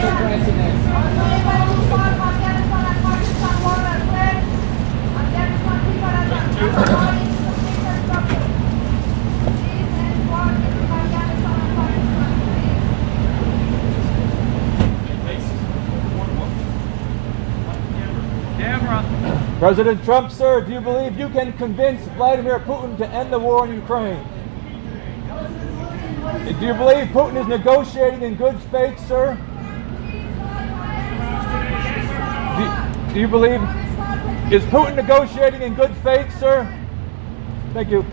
the presidents. President Trump, sir, do you believe you can convince Vladimir Putin to end the war in Ukraine? Do you believe Putin is negotiating in good faith, sir? Do you believe, is Putin negotiating in good faith, sir? Thank you.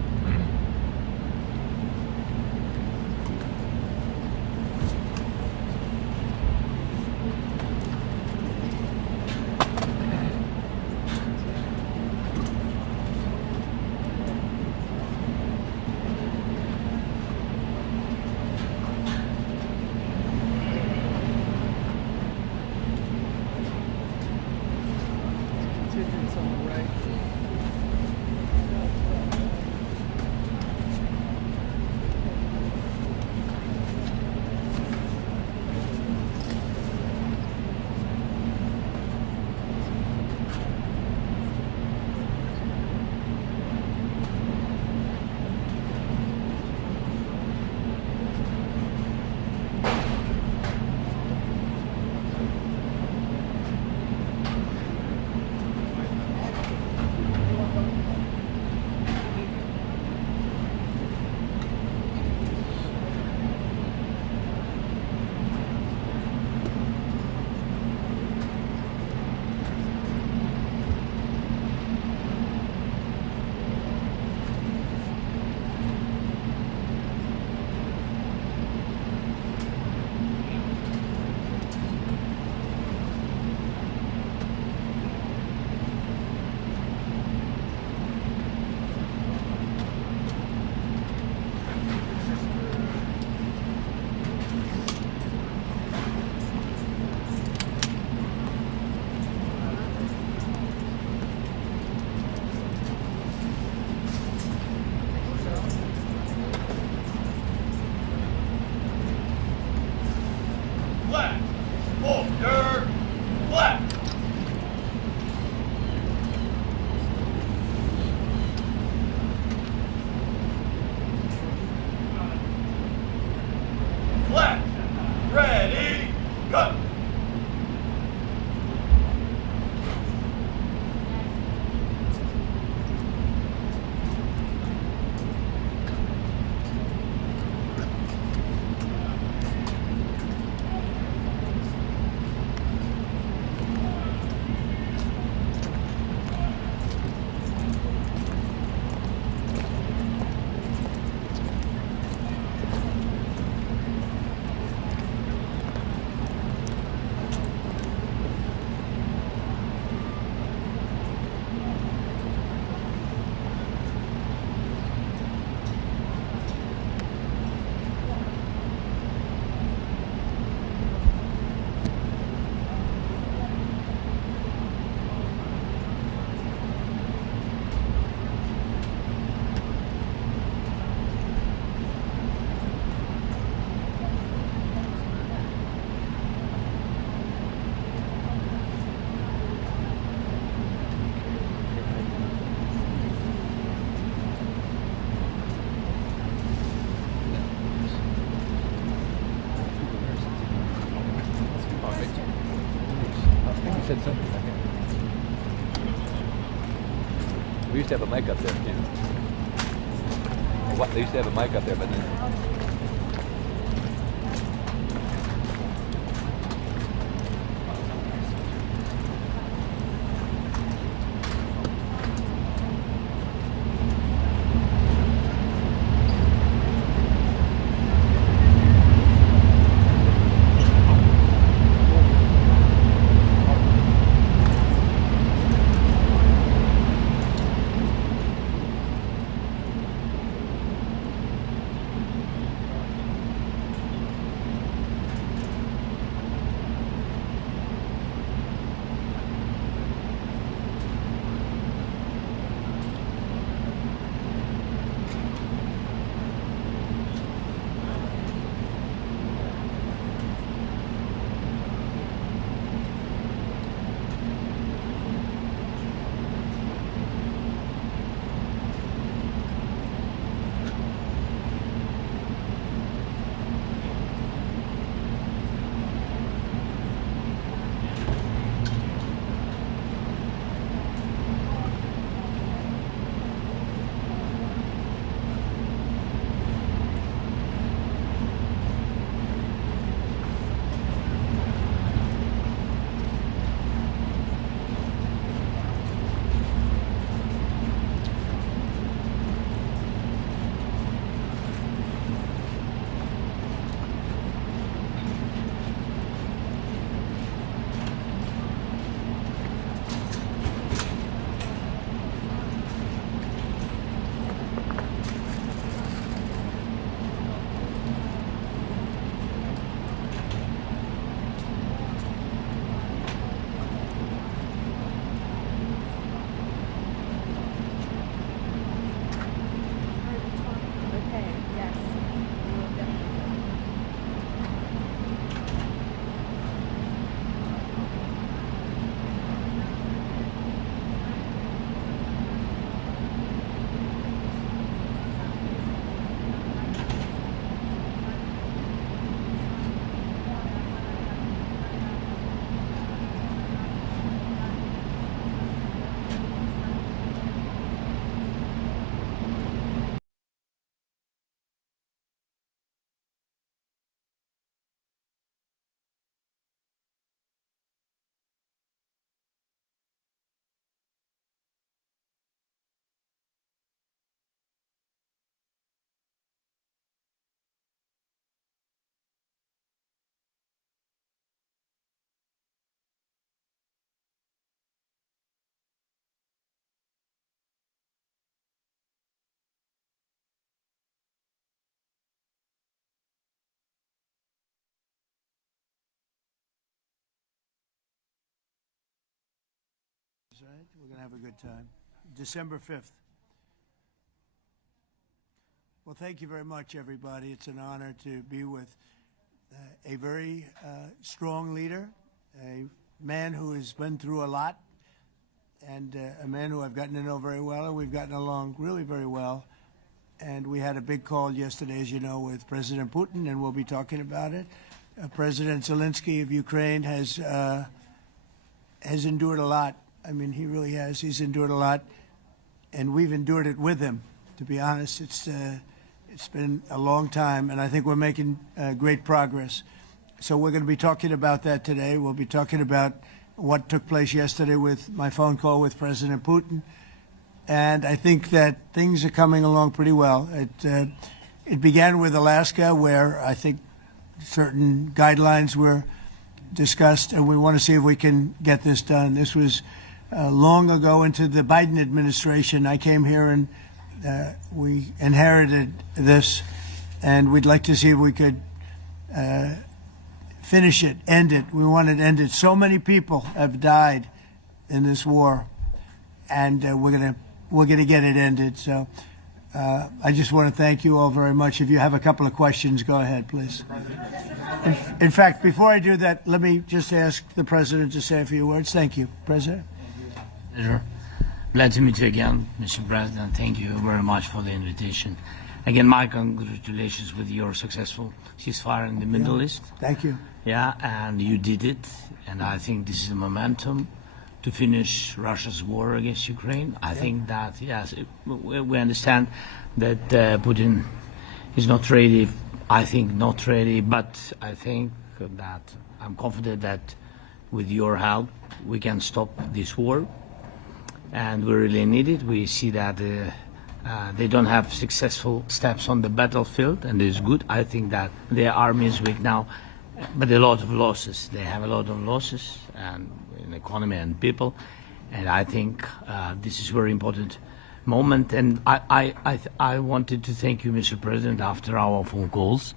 said something. We used to have a mic up there. Yeah. They used to have a mic up there, but then. right, we're going to have a good time. December 5th. Well, thank you very much, everybody. It's an honor to be with a very strong leader, a man who has been through a lot, and a man who I've gotten to know very well, and we've gotten along really very well. And we had a big call yesterday, as you know, with President Putin, and we'll be talking about it. President Zelensky of Ukraine has endured a lot. I mean, he really has. He's endured a lot, and we've endured it with him. To be honest, it's been a long time, and I think we're making great progress. So we're going to be talking about that today. We'll be talking about what took place yesterday with my phone call with President Putin. And I think that things are coming along pretty well. It began with Alaska, where I think certain guidelines were discussed, and we want to see if we can get this done. This was long ago into the Biden administration. I came here and we inherited this, and we'd like to see if we could finish it, end it. We want it ended. So many people have died in this war, and we're gonna get it ended. So I just want to thank you all very much. If you have a couple of questions, go ahead, please. In fact, before I do that, let me just ask the President to say a few words. Thank you, President. Glad to meet you again, Mr. President. Thank you very much for the invitation. Again, my congratulations with your successful ceasefire in the Middle East. Thank you. Yeah, and you did it, and I think this is the momentum to finish Russia's war against Ukraine. I think that, yes, we understand that Putin is not ready. I think not ready, but I think that I'm confident that with your help, we can stop this war. And we really need it. We see that they don't have successful steps on the battlefield, and it's good. I think that their army is weak now, but a lot of losses. They have a lot of losses and in economy and people, and I think this is a very important moment. And I wanted to thank you, Mr. President, after our phone calls.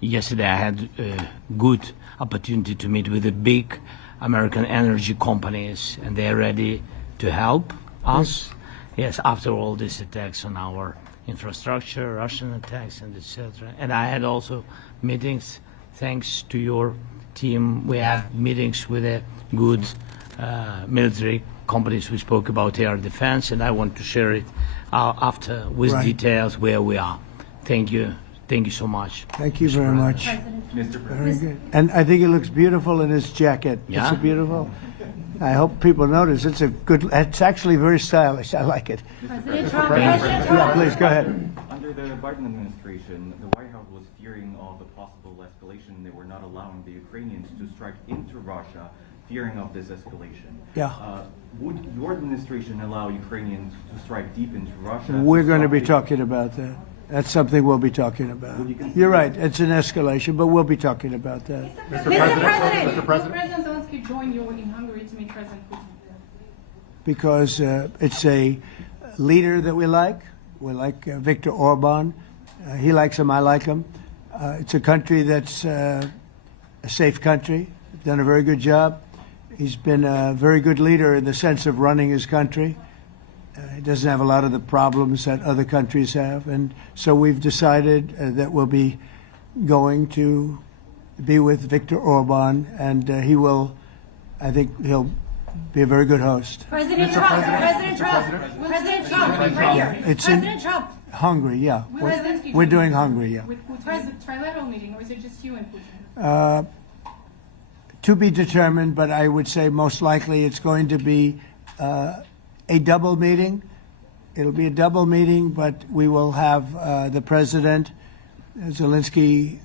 Yesterday I had a good opportunity to meet with the big American energy companies, and they're ready to help us. Yes, after all these attacks on our infrastructure, Russian attacks, and etc. And I had also meetings, thanks to your team. We had meetings with a good military companies. We spoke about air defense, and I want to share it after with details where we are. Thank you. Thank you so much. Thank you very much. Mr. Very good. And I think it looks beautiful in his jacket. Yeah? It's beautiful. I hope people notice. It's actually very stylish. I like it. President Trump. Yeah, please, go ahead. Under the Biden administration, the White House was fearing of a possible escalation. They were not allowing the Ukrainians to strike into Russia, fearing of this escalation. Yeah. Would your administration allow Ukrainians to strike deep into Russia? We're going to be talking about that. That's something we'll be talking about. You're right. It's an escalation, but we'll be talking about that. Mr. President. Will President Zelensky join you in Hungary to meet President Putin? Because it's a leader that we like. We like Viktor Orban. He likes him. I like him. It's a country that's a safe country. Done a very good job. He's been a very good leader in the sense of running his country. He doesn't have a lot of the problems that other countries have. And so we've decided that we'll be going to be with Viktor Orban, and I think he'll be a very good host. President Trump. President Trump. President Trump. Right here. It's President Trump. Hungary, yeah. We're doing Hungary, yeah. With Putin, is it a trilateral meeting, or is it just you and Putin? To be determined, but I would say most likely it's going to be a double meeting. It'll be a double meeting, but we will have the President, Zelensky,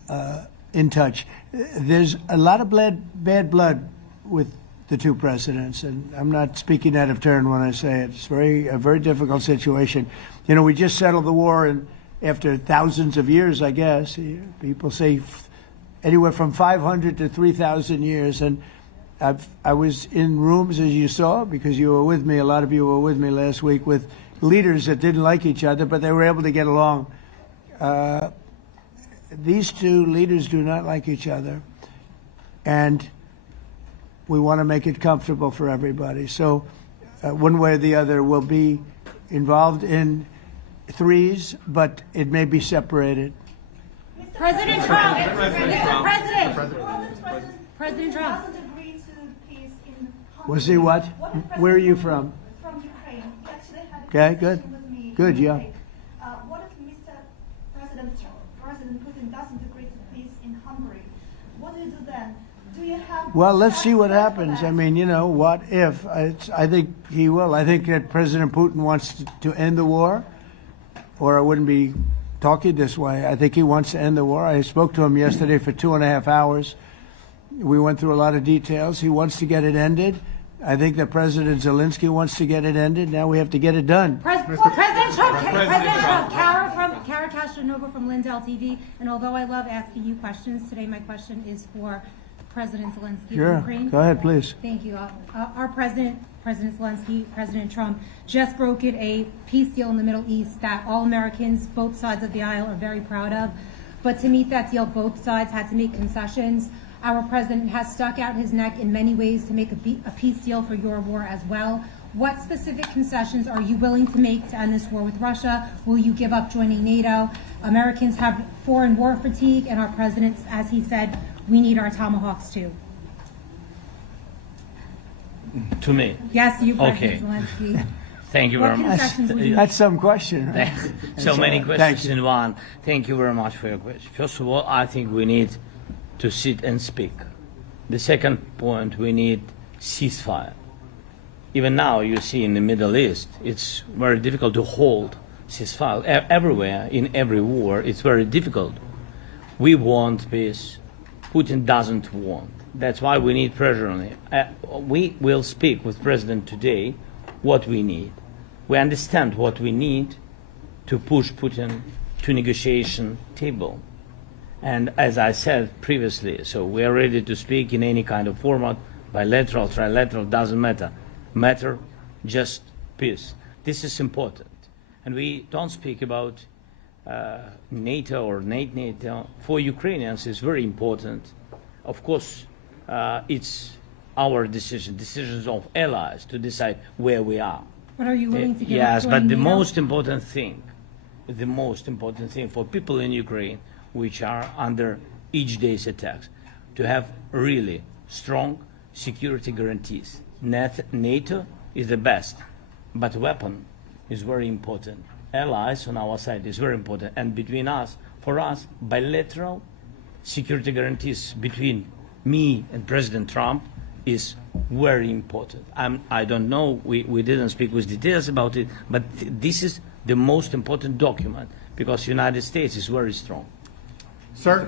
in touch. There's a lot of bad blood with the two presidents, and I'm not speaking out of turn when I say it. It's a very difficult situation. You know, we just settled the war, and after thousands of years, I guess. People say anywhere from 500 to 3,000 years, and I was in rooms, as you saw, because you were with me, a lot of you were with me last week, with leaders that didn't like each other, but they were able to get along. These two leaders do not like each other, and we want to make it comfortable for everybody. So one way or the other, will be involved in threes, but it may be separated. President Trump. Mr. President. President Trump. Doesn't agree to peace in Was he what? Where are you from? From Ukraine. He actually had a Okay, good. conversation with me Good, in yeah. Ukraine. What if President Putin doesn't agree to peace in Hungary? What do you do then? Do you have? Well, let's see what strategy for happens. that? I mean, you know, what if? I think he will. I think that President Putin wants to end the war, or I wouldn't be talking this way. I think he wants to end the war. I spoke to him yesterday for 2.5 hours. We went through a lot of details. He wants to get it ended. I think that President Zelensky wants to get it ended. Now we have to get it done. President Trump. Kara Castronova from Lindell TV. And although I love asking you questions, today my question is for President Zelensky Sure. of Ukraine. Go ahead, please. Thank you. Our President Zelensky, President Trump, just brokered a peace deal in the Middle East that all Americans, both sides of the aisle, are very proud of. But to meet that deal, both sides had to make concessions. Our president has stuck out his neck in many ways to make a peace deal for your war as well. What specific concessions are you willing to make to end this war with Russia? Will you give up joining NATO? Americans have foreign war fatigue, and our president, as he said, we need our tomahawks too. To me. Yes, you, Okay. President Zelensky. Thank you What very much. concessions would you That's some question. Right? So many Thank questions you. in one. Thank you very much for your question. First of all, I think we need to sit and speak. The second point, we need ceasefire. Even now, you see in the Middle East, it's very difficult to hold ceasefire. Everywhere, in every war, it's very difficult. We want peace. Putin doesn't want. That's why we need pressure on him. We will speak with President today what we need. We understand what we need to push Putin to negotiation table. And as I said previously, so we are ready to speak in any kind of format, bilateral, trilateral, doesn't matter. Matter just peace. This is important. And we don't speak about NATO or NATO. For Ukrainians, it's very important. Of course, it's our decision, decisions of allies to decide where we are. But are you willing to give Yes, up but joining the NATO? most important thing for people in Ukraine, which are under each day's attacks, to have really strong security guarantees. NATO is the best, but weapon is very important. Allies on our side is very important, and between us, for us, bilateral security guarantees between me and President Trump is very important. I don't know, we didn't speak with details about it, but this is the most important document because the United States is very strong. Sir,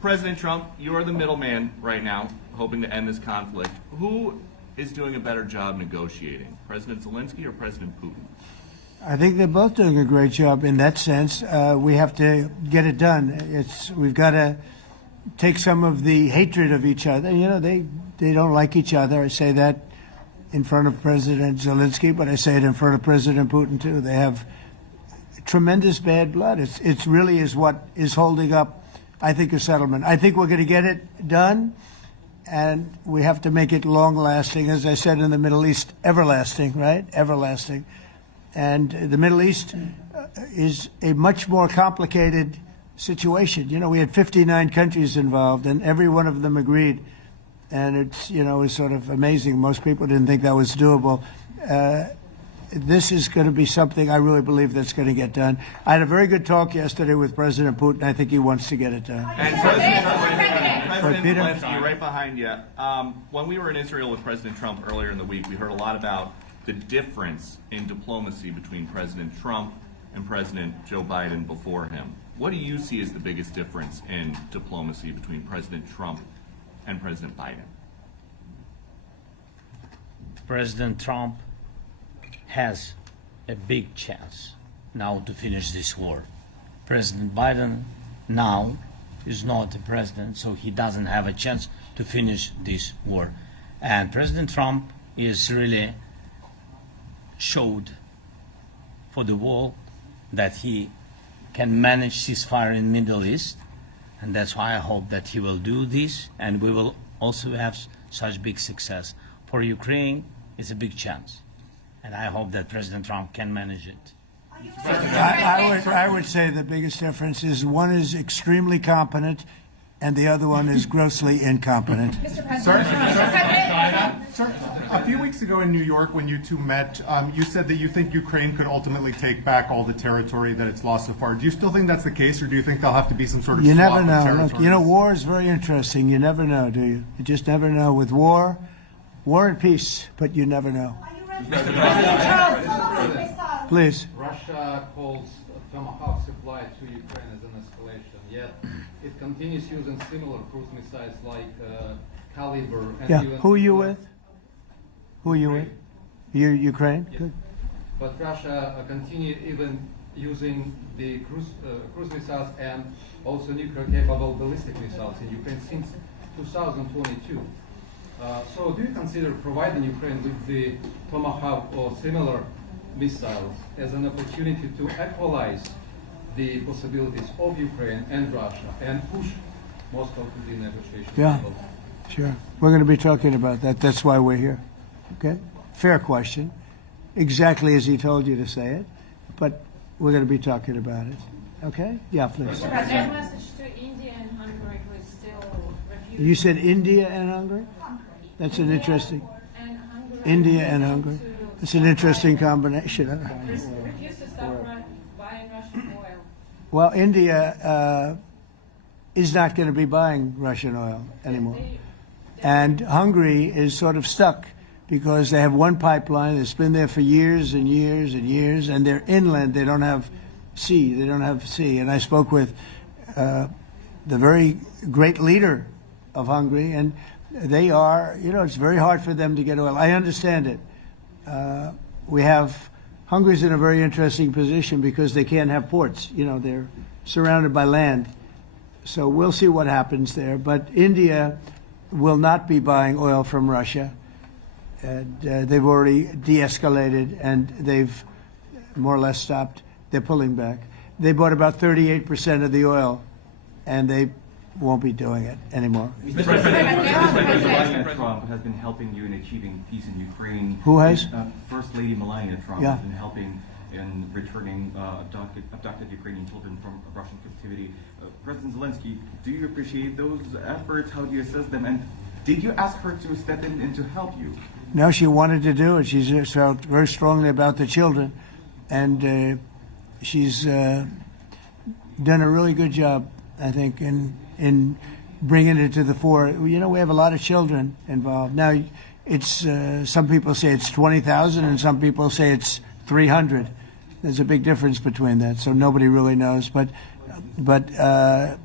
President Trump, you are the middleman right now, hoping to end this conflict. Who is doing a better job negotiating, President Zelensky or President Putin? I think they're both doing a great job in that sense. We have to get it done. We've got to take some of the hatred of each other. You know, they don't like each other. I say that in front of President Zelensky, but I say it in front of President Putin too. They have tremendous bad blood. It really is what is holding up, I think, a settlement. I think we're going to get it done, and we have to make it long-lasting. As I said in the Middle East, everlasting, right? Everlasting. And the Middle East is a much more complicated situation. You know, we had 59 countries involved, and every one of them agreed. And it's, you know, it's sort of amazing. Most people didn't think that was doable. This is going to be something I really believe that's going to get done. I had a very good talk yesterday with President Putin. I think he wants to get it done. And President Peter? Zelensky, right behind you. When we were in Israel with President Trump earlier in the week, we heard a lot about the difference in diplomacy between President Trump and President Joe Biden before him. What do you see as the biggest difference in diplomacy between President Trump and President Biden? President Trump has a big chance now to finish this war. President Biden now is not the president, so he doesn't have a chance to finish this war. And President Trump is really showed for the world that he can manage ceasefire in the Middle East, and that's why I hope that he will do this, and we will also have such big success. For Ukraine, it's a big chance. And I hope that President Trump can manage it. I would say the biggest difference is one is extremely competent and the other one is grossly incompetent. Sir, a few weeks ago in New York when you two met, you said that you think Ukraine could ultimately take back all the territory that it's lost so far. Do you still think that's the case, or do you think there'll have to be some sort of You swap never of know. territories? Look, you know, war is very interesting. You never know, do you? You just never know. With war and peace, but you never know. Are you ready? President Trump, Please. Russia calls Tomahawk supply to Ukraine as an escalation, yet it continues using similar cruise missiles like Caliber. And Yeah. even Who are you with? Who are you with? You Ukraine? Yes. Good. But Russia continue even using the cruise missiles and also nuclear-capable ballistic missiles in Ukraine since 2022. So do you consider providing Ukraine with the Tomahawk or similar missiles as an opportunity to equalize the possibilities of Ukraine and Russia and push Moscow to the negotiation Yeah. table? Sure. We're going to be talking about that. That's why we're here. Okay? Fair question. Exactly as he told you to say it. But we're going to be talking about it. Okay? Yeah, please. Mr. President, message to India and Hungary who is still refusing. You said India and Hungary? That's an interesting. And Hungary India and Hungary. It's an interesting combination. refuse to stop buying Russian oil. Well, India is not going to be buying Russian oil anymore. And Hungary is sort of stuck because they have one pipeline that's been there for years and years and years, and they're inland. They don't have sea. They don't have sea. And I spoke with the very great leader of Hungary, and they are, you know, it's very hard for them to get oil. I understand it. Hungary's in a very interesting position because they can't have ports. You know, they're surrounded by land. So we'll see what happens there. But India will not be buying oil from Russia. And, they've already de-escalated and they've more or less stopped. They're pulling back. They bought about 38% of the oil, and they won't be doing it anymore. Mr. President Trump has been helping you in achieving peace in Ukraine. Who has? First Lady Melania Trump Yeah. has been helping in returning abducted Ukrainian children from Russian captivity. President Zelensky, do you appreciate those efforts? How do you assess them? And did you ask her to step in to help you? No, she wanted to do it. She's just felt very strongly about the children, and she's done a really good job, I think, in bringing it to the fore. You know, we have a lot of children involved. Now, it's some people say it's 20,000, and some people say it's 300. There's a big difference between that, so nobody really knows. But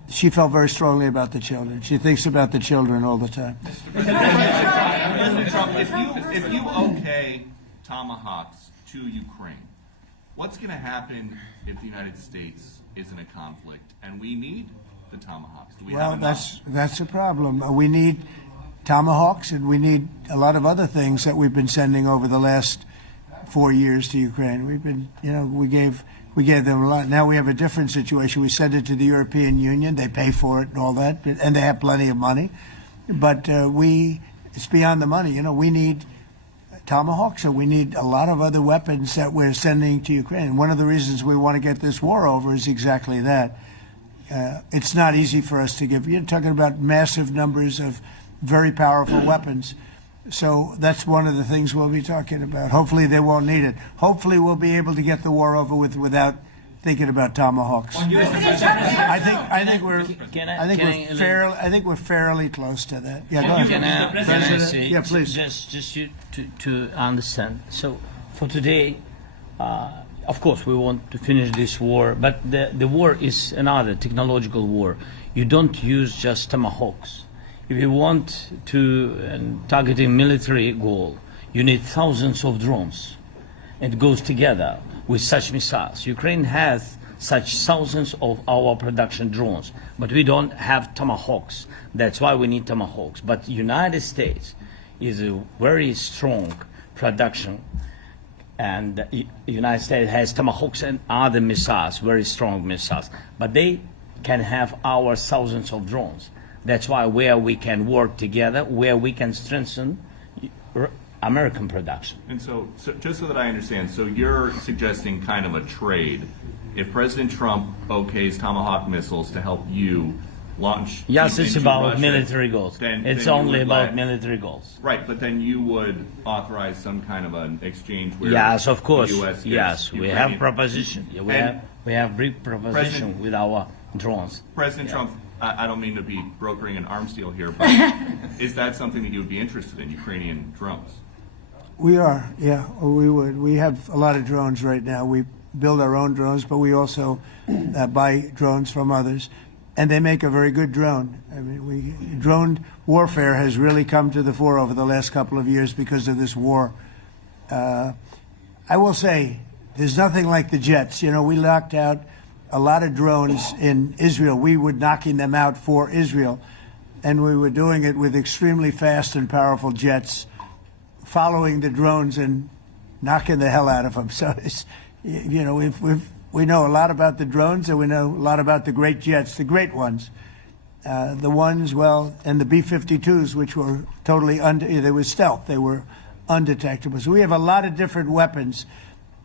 she felt very strongly about the children. She thinks about the children all the time. President Trump, if you okay Tomahawks to Ukraine, what's going to happen if the United States is in a conflict and we need the Tomahawks? Do we have enough? That's a problem. We need Tomahawks, and we need a lot of other things that we've been sending over the last 4 years to Ukraine. We've been, you know, we gave them a lot. Now we have a different situation. We send it to the European Union. They pay for it and all that, and they have plenty of money. But it's beyond the money. You know, we need Tomahawks, and we need a lot of other weapons that we're sending to Ukraine. And one of the reasons we want to get this war over is exactly that. It's not easy for us to give. You're talking about massive numbers of very powerful weapons. So that's one of the things we'll be talking about. Hopefully they won't need it. Hopefully we'll be able to get the war over with without thinking about Tomahawks. I think we're fairly close to that. Yeah, go ahead. President. Yeah, please. Just to understand. So for today, of course, we want to finish this war, but the war is another technological war. You don't use just Tomahawks. If you want to target a military goal, you need thousands of drones. It goes together with such missiles. Ukraine has such thousands of our production drones, but we don't have Tomahawks. That's why we need Tomahawks. But United States is a very strong production, and the United States has Tomahawks and other missiles, very strong missiles, but they can have our thousands of drones. That's why where we can work together, where we can strengthen American production. And so just so that I understand, so you're suggesting kind of a trade. If President Trump okays Tomahawk missiles to help you launch... Yes, it's into about Russia, military goals. It's you only would about military goals. Right, but then you would authorize some kind of an exchange where... Yes, of course. The US gets Yes, we have proposition. Yeah, we have big proposition with our drones. President Trump, I don't mean to be brokering an arms deal here, but is that something that you would be interested in, Ukrainian drones? We are, yeah, we would. We have a lot of drones right now. We build our own drones, but we also buy drones from others, and they make a very good drone. I mean, drone warfare has really come to the fore over the last couple of years because of this war. I will say, there's nothing like the jets. You know, we knocked out a lot of drones in Israel. We were knocking them out for Israel, and we were doing it with extremely fast and powerful jets, following the drones and knocking the hell out of them. So, it's, you know, we know a lot about the drones, and we know a lot about the great jets, the great ones. The ones, well, and the B-52s, which were totally they were stealth. They were undetectable. So we have a lot of different weapons.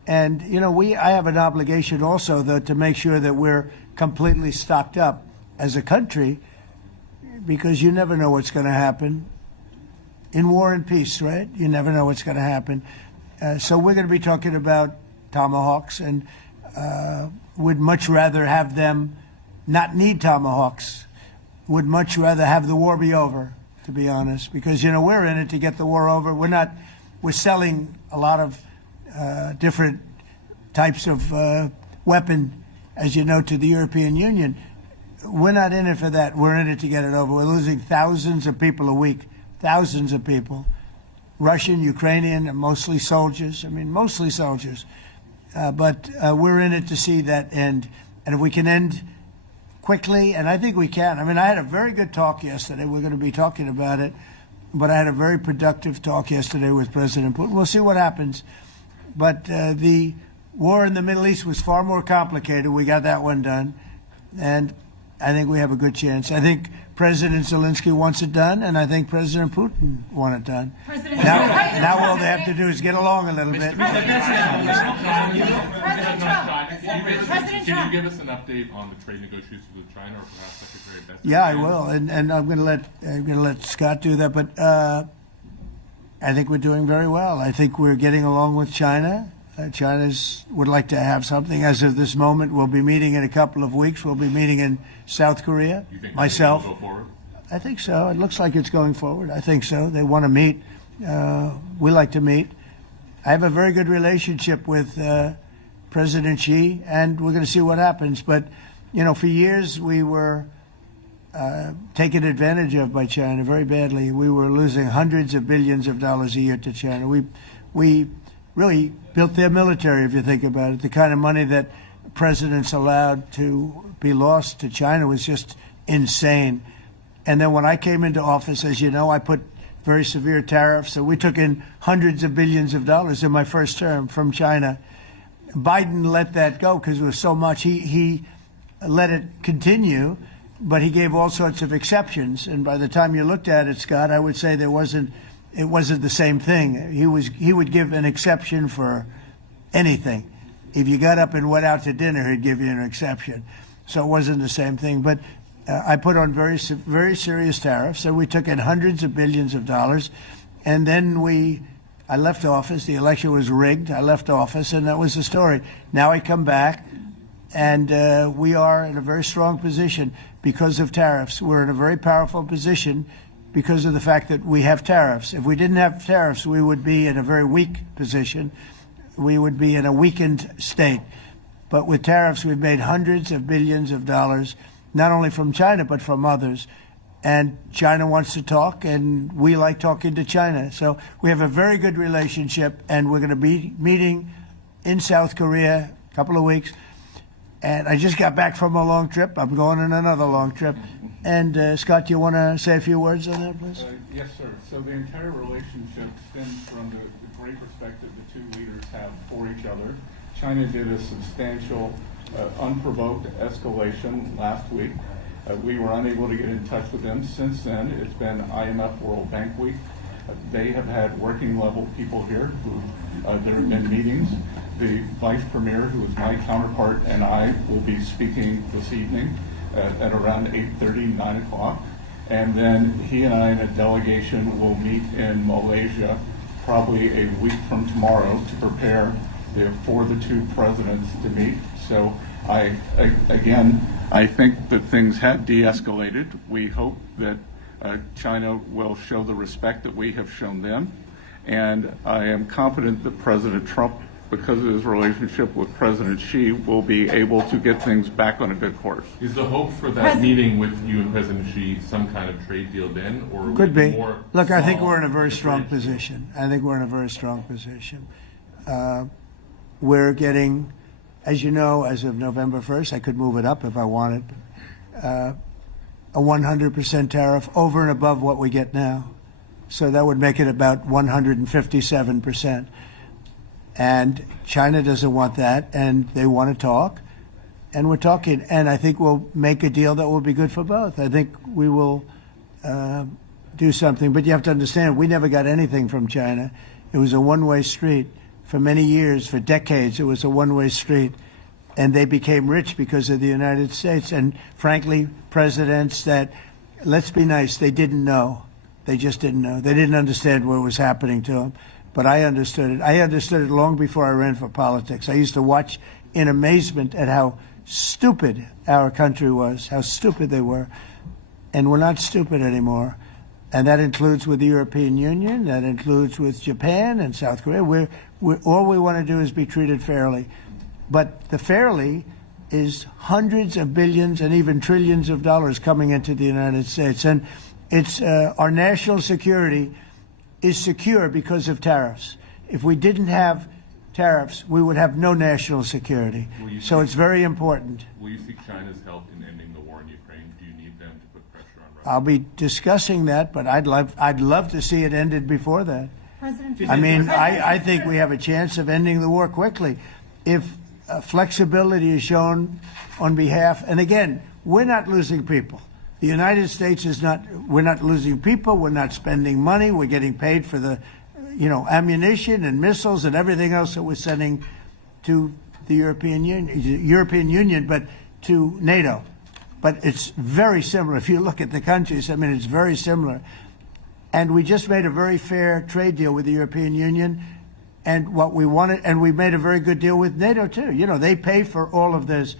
And, you know, I have an obligation also, though, to make sure that we're completely stocked up as a country, because you never know what's going to happen. In war and peace, right? You never know what's going to happen. So we're going to be talking about Tomahawks, and would much rather have them not need Tomahawks. Would much rather have the war be over, to be honest, because, you know, we're in it to get the war over. We're selling a lot of different types of weapon, as you know, to the European Union. We're not in it for that. We're in it to get it over. We're losing thousands of people a week. Thousands of people, Russian, Ukrainian, and mostly soldiers. I mean, mostly soldiers. But we're in it to see that end. And if we can end quickly, and I think we can. I mean, I had a very good talk yesterday. We're going to be talking about it. But I had a very productive talk yesterday with President Putin. We'll see what happens. But the war in the Middle East was far more complicated. We got that one done. And I think we have a good chance. I think President Zelensky wants it done, and I think President Putin wants it done. Now all they have to do is get along a little bit. Can you give us an update on the trade negotiations with China, or perhaps Secretary Bessent? Yeah, I will, and I'm going to let Scott do that. But I think we're doing very well. I think we're getting along with China. China would like to have something. As of this moment, we'll be meeting in a couple of weeks. We'll be meeting in South Korea. You think myself. Go forward? I think so. It looks like it's going forward. I think so. They want to meet. We like to meet. I have a very good relationship with President Xi, and we're going to see what happens. But, you know, for years we were taken advantage of by China very badly. We were losing hundreds of billions of dollars a year to China. We really built their military, if you think about it. The kind of money that presidents allowed to be lost to China was just insane. And then when I came into office, as you know, I put very severe tariffs. So we took in hundreds of billions of dollars in my first term from China. Biden let that go because it was so much. He let it continue, but he gave all sorts of exceptions. And by the time you looked at it, Scott, I would say it wasn't the same thing. He would give an exception for anything. If you got up and went out to dinner, he'd give you an exception. So it wasn't the same thing. But I put on very serious tariffs. So we took in hundreds of billions of dollars. And then I left office. The election was rigged. I left office, and that was the story. Now I come back, and we are in a very strong position because of tariffs. We're in a very powerful position because of the fact that we have tariffs. If we didn't have tariffs, we would be in a very weak position. We would be in a weakened state. But with tariffs, we've made hundreds of billions of dollars, not only from China, but from others. And China wants to talk, and we like talking to China. So we have a very good relationship, and we're going to be meeting in South Korea a couple of weeks. And I just got back from a long trip. I'm going on another long trip. And Scott, do you want to say a few words on that, please? Yes, sir. So the entire relationship stems from the great respect that the two leaders have for each other. China did a substantial, unprovoked escalation last week. We were unable to get in touch with them. Since then, it's been IMF World Bank Week. They have had working level people here who there have been meetings. The vice premier, who is my counterpart, and I will be speaking this evening at around 8:30, 9 o'clock. And then he and I and a delegation will meet in Malaysia probably a week from tomorrow to prepare for the two presidents to meet. So I think that things have de-escalated. We hope that China will show the respect that we have shown them. And I am confident that President Trump, because of his relationship with President Xi, will be able to get things back on a good course. Is the hope for that meeting with you and President Xi some kind of trade deal then, or could be? More Look, I think we're in a very strong position. I think we're in a very strong position. We're getting, as you know, as of November 1st, I could move it up if I wanted, a 100% tariff over and above what we get now. So that would make it about 157%. And China doesn't want that, and they want to talk, and we're talking. And I think we'll make a deal that will be good for both. I think we will do something. But you have to understand, we never got anything from China. It was a one-way street. For many years, for decades, it was a one-way street. And they became rich because of the United States. And frankly, presidents that, let's be nice, they didn't know. They just didn't know. They didn't understand what was happening to them. But I understood it. I understood it long before I ran for politics. I used to watch in amazement at how stupid our country was, how stupid they were. And we're not stupid anymore. And that includes with the European Union. That includes with Japan and South Korea. All we want to do is be treated fairly. But the fairly is hundreds of billions and even trillions of dollars coming into the United States. And it's our national security is secure because of tariffs. If we didn't have tariffs, we would have no national security. So it's very important. Will you seek China's help in ending the war in Ukraine? Do you need them to put pressure on Russia? I'll be discussing that, but I'd love to see it ended before that. I mean, I think we have a chance of ending the war quickly if flexibility is shown on behalf. And again, we're not losing people. The United States is not. We're not losing people. We're not spending money. We're getting paid for the, ammunition and missiles and everything else that we're sending to the European Union, but to NATO. But it's very similar. If you look at the countries, I mean, it's very similar. And we just made a very fair trade deal with the European Union, and what we wanted, and we made a very good deal with NATO too. They pay for all of this.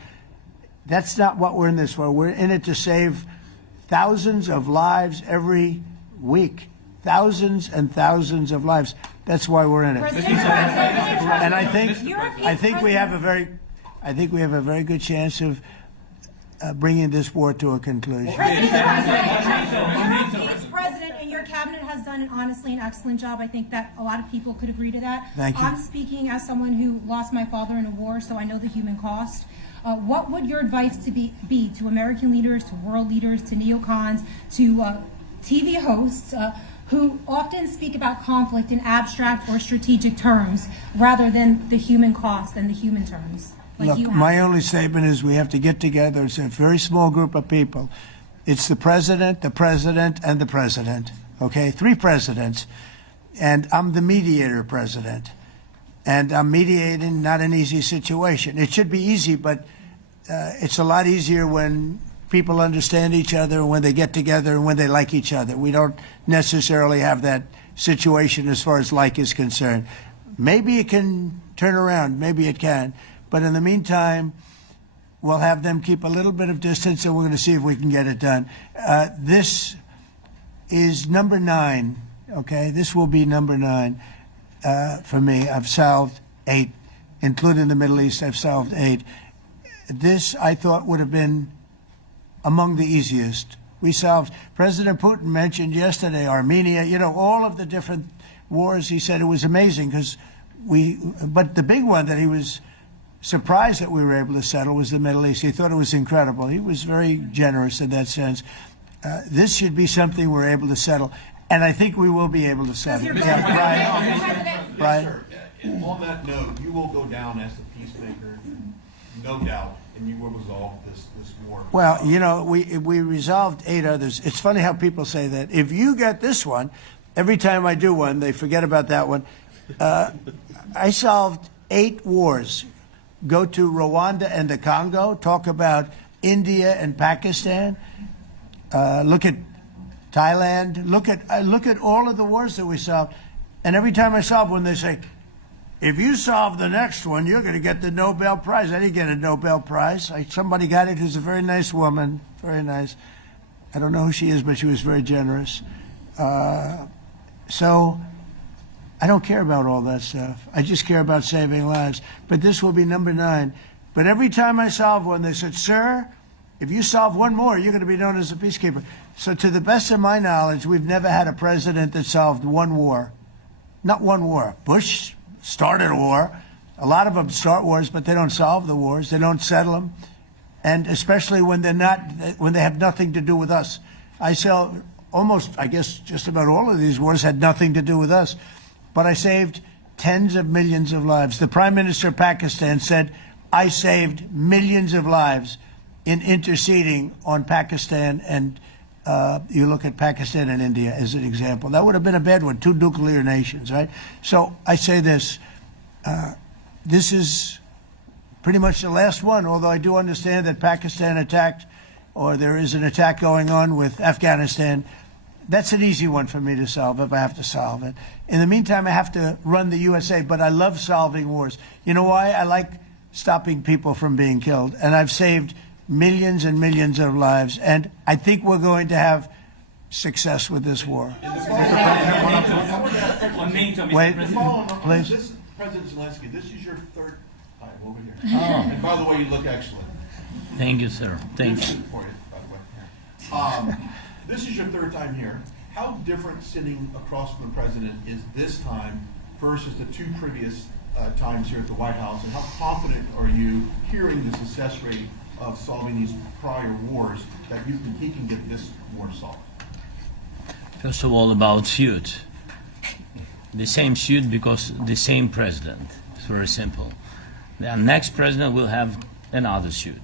That's not what we're in this for. We're in it to save thousands of lives every week. Thousands and thousands of lives. That's why we're in it. And I think we have a very good chance of bringing this war to a conclusion. President, and your cabinet has done honestly an excellent job. I think that a lot of people could agree to that. Thank you. I'm speaking as someone who lost my father in a war, so I know the human cost. What would your advice be to American leaders, to world leaders, to neocons, to TV hosts who often speak about conflict in abstract or strategic terms rather than the human cost and the human terms? Look, my only statement is we have to get together. It's a very small group of people. It's the president, and the president. Okay, 3 presidents. And I'm the mediator president. And I'm mediating not an easy situation. It should be easy, but it's a lot easier when people understand each other, when they get together, and when they like each other. We don't necessarily have that situation as far as like is concerned. Maybe it can turn around. Maybe it can. But in the meantime, we'll have them keep a little bit of distance, and we're going to see if we can get it done. This is number 9, okay? This will be number 9 for me. I've solved 8, including the Middle East. I've solved 8. This, I thought, would have been among the easiest. We solved, President Putin mentioned yesterday Armenia, all of the different wars. He said it was amazing but the big one that he was surprised that we were able to settle was the Middle East. He thought it was incredible. He was very generous in that sense. This should be something we're able to settle, and I think we will be able to settle. Brian. Yes, sir. On that note, you will go down as the peacemaker, no doubt, and you will resolve this war. Well, we resolved 8 others. It's funny how people say that. If you get this one, every time I do one, they forget about that one. I solved 8 wars. Go to Rwanda and the Congo, talk about India and Pakistan, look at Thailand, look at all of the wars that we solved. And every time I solve one, they say, if you solve the next one, you're going to get the Nobel Prize. I didn't get a Nobel Prize. Somebody got it who's a very nice woman, very nice. I don't know who she is, but she was very generous. So I don't care about all that stuff. I just care about saving lives. But this will be number 9. But every time I solve one, they said, sir, if you solve one more, you're going to be known as a peacekeeper. So to the best of my knowledge, we've never had a president that solved one war. Not one war. Bush started a war. A lot of them start wars, but they don't solve the wars. They don't settle them. And especially when they have nothing to do with us. I guess just about all of these wars had nothing to do with us. But I saved tens of millions of lives. The Prime Minister of Pakistan said, I saved millions of lives in interceding on Pakistan, and you look at Pakistan and India as an example. That would have been a bad one, 2 nuclear nations, right? So I say this, this is pretty much the last one, although I do understand that Pakistan attacked, or there is an attack going on with Afghanistan. That's an easy one for me to solve if I have to solve it. In the meantime, I have to run the USA, but I love solving wars. You know why? I like stopping people from being killed, and I've saved millions and millions of lives, and I think we're going to have success with this war. Wait, please. This, President Zelensky, this is your 3rd time over here. Oh. And by the way, you look excellent. Thank you, sir. Thank you. For you, by the way. This is your 3rd time here. How different sitting across from the president is this time versus the 2 previous times here at the White House? And how confident are you hearing the success rate of solving these prior wars that he can get this war solved? First of all, about suit. The same suit because the same president. It's very simple. The next president will have another suit.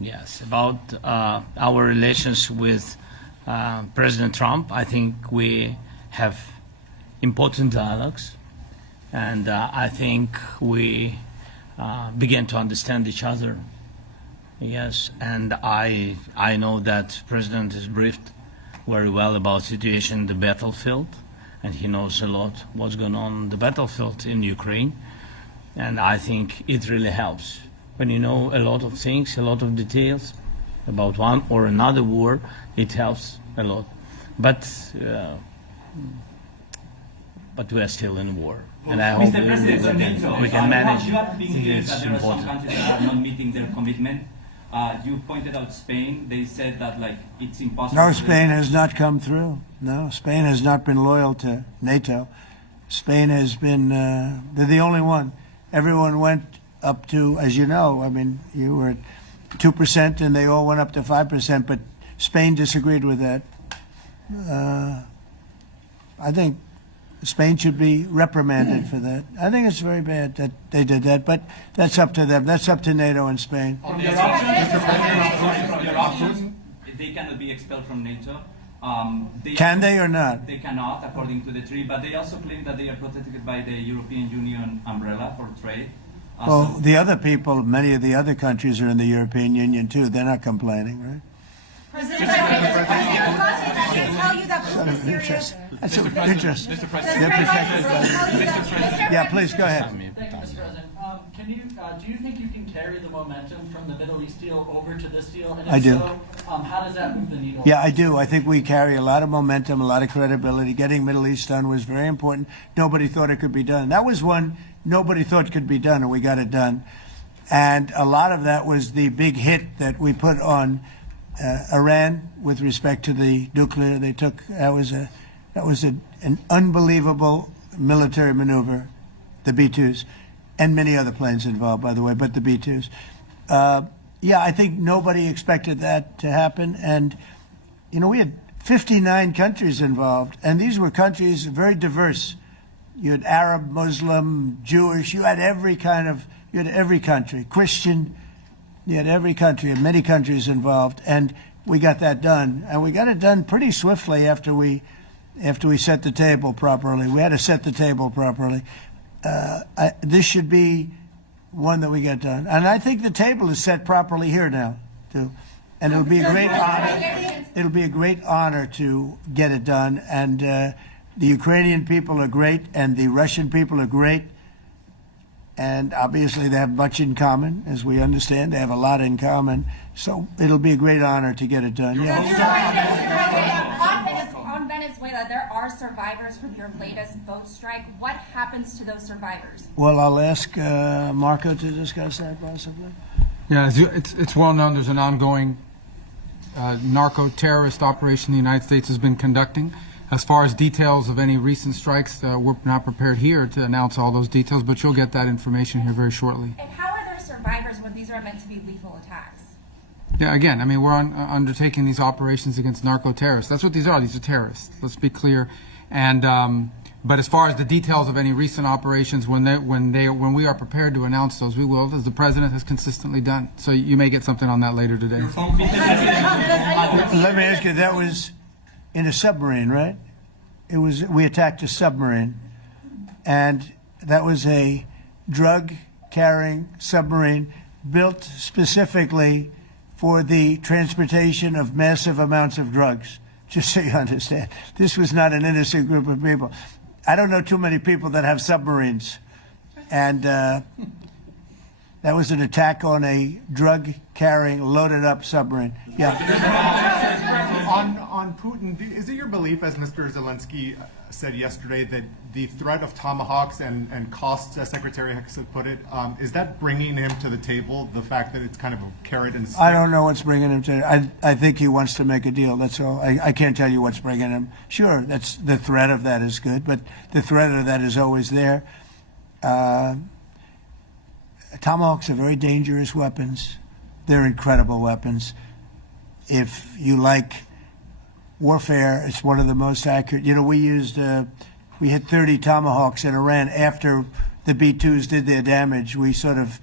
Yes. About our relations with President Trump, I think we have important dialogues, and I think we begin to understand each other. Yes, and I know that President is briefed very well about situation in the battlefield, and he knows a lot what's going on the battlefield in Ukraine, and I think it really helps. When you know a lot of things, a lot of details about one or another war, it helps a lot. But we are still in war. And I hope we can manage. You are being clear It's that there are some important. countries that are not meeting their commitment. You pointed out Spain. They said that it's impossible. No, Spain has not come through. No, Spain has not been loyal to NATO. Spain has been, they're the only one. Everyone went up to, as you know, I mean, you were at 2% and they all went up to 5%, but Spain disagreed with that. I think Spain should be reprimanded for that. I think it's very bad that they did that, but that's up to them. That's up to NATO and Spain. They cannot be expelled from NATO. Can they or not? They cannot, according to the treaty, but they also claim that they are protected by the European Union umbrella for trade. Well, the other people, many of the other countries are in the European Union too. They're not complaining, right? President, I can tell you that Putin is serious. That's interesting. Mr. President. Yeah, please go ahead. Thank you, Mr. President. Do you think you can carry the momentum from the Middle East deal over to this deal? And if I do. So, how does that move the needle? Yeah, I do. I think we carry a lot of momentum, a lot of credibility. Getting Middle East done was very important. Nobody thought it could be done. That was one nobody thought could be done, and we got it done. And a lot of that was the big hit that we put on Iran with respect to the nuclear. They took that was an unbelievable military maneuver, the B-2s, and many other planes involved, by the way, but the B-2s. Yeah, I think nobody expected that to happen. And, you know, we had 59 countries involved, and these were countries very diverse. You had Arab, Muslim, Jewish, you had every country, Christian, you had every country, and many countries involved, and we got that done. And we got it done pretty swiftly after we after we set the table properly. We had to set the table properly. This should be one that we get done. And I think the table is set properly here now, too. And it'll be a great honor. It'll be a great honor to get it done. And the Ukrainian people are great, and the Russian people are great. And obviously they have much in common, as we understand. They have a lot in common. So it'll be a great honor to get it done. On Venezuela, there are survivors from your latest boat strike. What happens to those survivors? Well, I'll ask Marco to discuss that possibly. Yeah, it's well known there's an ongoing narco-terrorist operation the United States has been conducting. As far as details of any recent strikes, we're not prepared here to announce all those details, but you'll get that information here very shortly. And how are there survivors when these are meant to be lethal attacks? Yeah, again, I mean, we're undertaking these operations against narco-terrorists. That's what these are. These are terrorists. Let's be clear. And but as far as the details of any recent operations, when we are prepared to announce those, we will, as the president has consistently done. So you may get something on that later today. Let me ask you, that was in a submarine, right? We attacked a submarine, and that was a drug-carrying submarine built specifically for the transportation of massive amounts of drugs, just so you understand. This was not an innocent group of people. I don't know too many people that have submarines, and that was an attack on a drug-carrying, loaded-up submarine. Yeah. On Putin, is it your belief, as Mr. Zelensky said yesterday, that the threat of tomahawks and costs, as Secretary Hicks put it, is that bringing him to the table, the fact that it's kind of a carrot and stick? I don't know what's bringing him to I think he wants to make a deal, that's all. I can't tell you what's bringing him. Sure, that's the threat of that is good, but the threat of that is always there. Tomahawks are very dangerous weapons. They're incredible weapons. If you like warfare, it's one of the most accurate. You know, we hit 30 Tomahawks in Iran after the B-2s did their damage. We sort of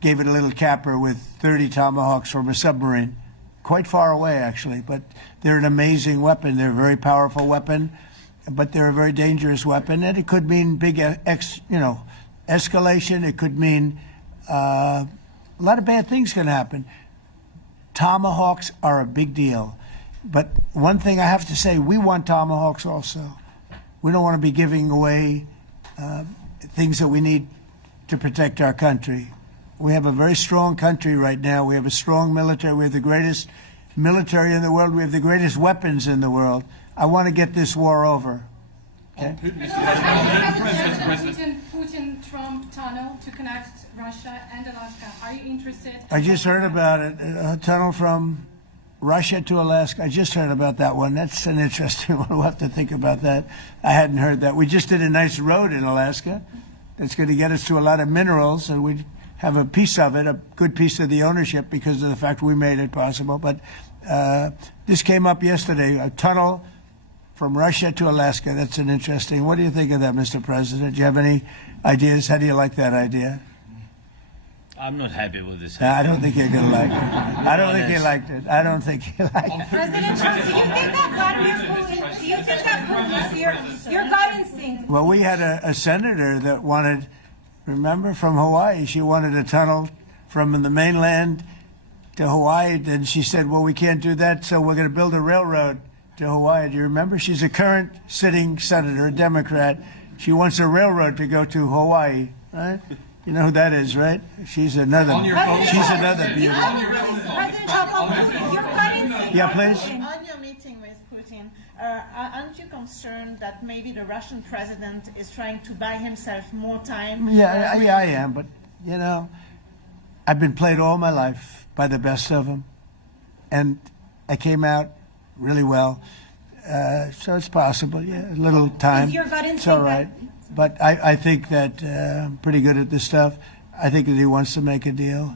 gave it a little capper with 30 Tomahawks from a submarine, quite far away actually, but they're an amazing weapon. They're a very powerful weapon, but they're a very dangerous weapon, and it could mean big, escalation. It could mean a lot of bad things can happen. Tomahawks are a big deal. But one thing I have to say, we want tomahawks also. We don't want to be giving away things that we need to protect our country. We have a very strong country right now. We have a strong military. We have the greatest military in the world. We have the greatest weapons in the world. I want to get this war over. Okay? Putin-Trump tunnel to connect Russia and Alaska. Are you interested? I just heard about it. A tunnel from Russia to Alaska. I just heard about that one. That's an interesting one. We'll have to think about that. I hadn't heard that. We just did a nice road in Alaska that's going to get us to a lot of minerals, and we have a piece of it, a good piece of the ownership because of the fact we made it possible. But this came up yesterday, a tunnel from Russia to Alaska. That's an interesting. What do you think of that, Mr. President? Do you have any ideas? How do you like that idea? I'm not happy with this. I don't think you're going to like it. I don't think he liked it. I don't think he liked it. President Trump, do you think that Vladimir Putin, do you think that Putin is your gut instinct? Well, we had a senator that wanted, remember, from Hawaii, she wanted a tunnel from the mainland to Hawaii. Then she said, well, we can't do that, so we're going to build a railroad to Hawaii. Do you remember? She's a current sitting senator, a Democrat. She wants a railroad to go to Hawaii, right? You know who that is, right? She's another beauty. President Trump, your gut instinct. Yeah, please. On your meeting with Putin, aren't you concerned that maybe the Russian president is trying to buy himself more time? Yeah, I am, but, you know, I've been played all my life by the best of them, and I came out really well. So it's possible, yeah, a little time. Is your gut instinct it's all right. But I think that I'm pretty good at this stuff. I think that he wants to make a deal.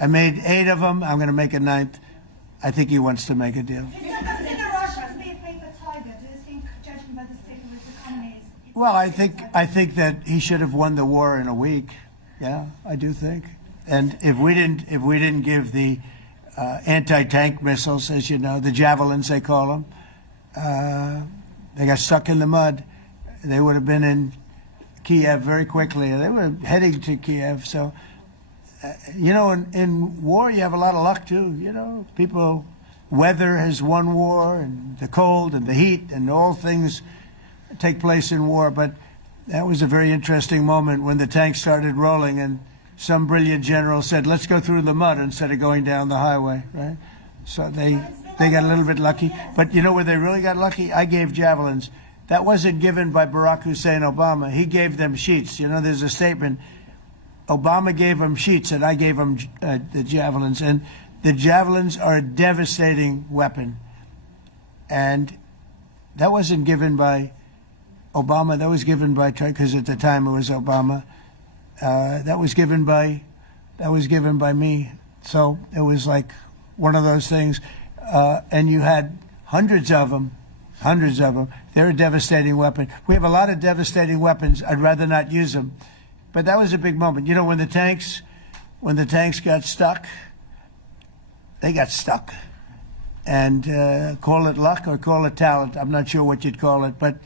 I made 8 of them. I'm going to make a 9th. I think he wants to make a deal. Well, I think that he should have won the war in a week. Yeah, I do think. And if we didn't give the anti-tank missiles, as you know, the javelins they call them, They got stuck in the mud. They would have been in Kiev very quickly. They were heading to Kiev. So, in war, you have a lot of luck, too. Weather has won war, and the cold and the heat and all things take place in war. But that was a very interesting moment when the tanks started rolling and some brilliant general said, let's go through the mud instead of going down the highway, right? So they got a little bit lucky. But where they really got lucky? I gave javelins. That wasn't given by Barack Hussein Obama. He gave them sheets. There's a statement. Obama gave them sheets, and I gave them the javelins. And the javelins are a devastating weapon. And that wasn't given by Obama. That was given by, because at the time it was Obama. That was given by me. So it was like one of those things. And you had hundreds of them. They're a devastating weapon. We have a lot of devastating weapons. I'd rather not use them. But that was a big moment. When the tanks got stuck, they got stuck. And call it luck or call it talent. I'm not sure what you'd call it, but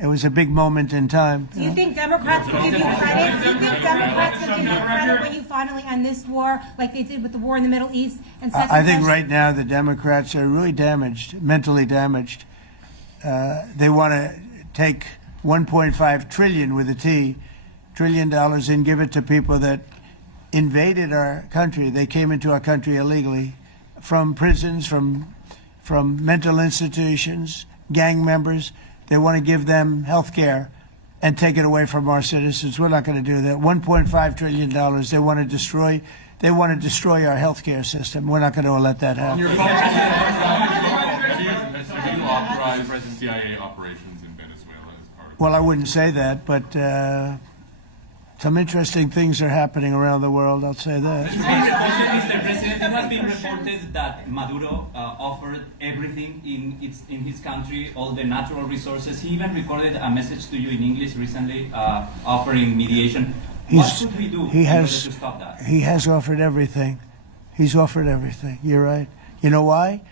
it was a big moment in time. Do you think Democrats will give you credit? Do you think Democrats will give you credit when you finally end this war, like they did with the war in the Middle East? And I think right now the Democrats are really damaged, mentally damaged. They want to take $1.5 trillion with a T, $1 trillion, and give it to people that invaded our country. They came into our country illegally, from prisons, from mental institutions, gang members. They want to give them health care and take it away from our citizens. We're not going to do that. $1.5 trillion. They want to destroy. They want to destroy our health care system. We're not going to let that happen. Do you authorize CIA operations in Venezuela as part of? Well, I wouldn't say that, but some interesting things are happening around the world. I'll say that. Mr. President, it has been reported that Maduro offered everything in his country, all the natural resources. He even recorded a message to you in English recently, offering mediation. What should we do in order to stop that? He has offered everything. He's offered everything. You're right. You know why?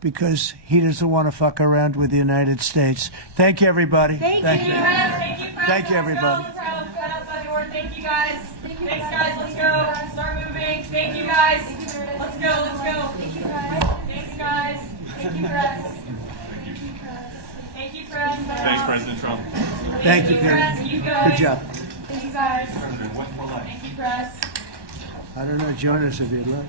Because he doesn't want to fuck around with the United States. Thank you, everybody. Thank you, Press. Thank you, everybody. Thank you, guys. Thanks, guys. Let's go. Start moving. Thank you, guys. Let's go. Thank you, guys. Thanks, guys. Thank you, Press. Thank you, Press. Thanks, President Trump. Thank you, Press. You guys. Good job. Thank you, guys. Thank you, Press. I don't know. Join us if you'd like.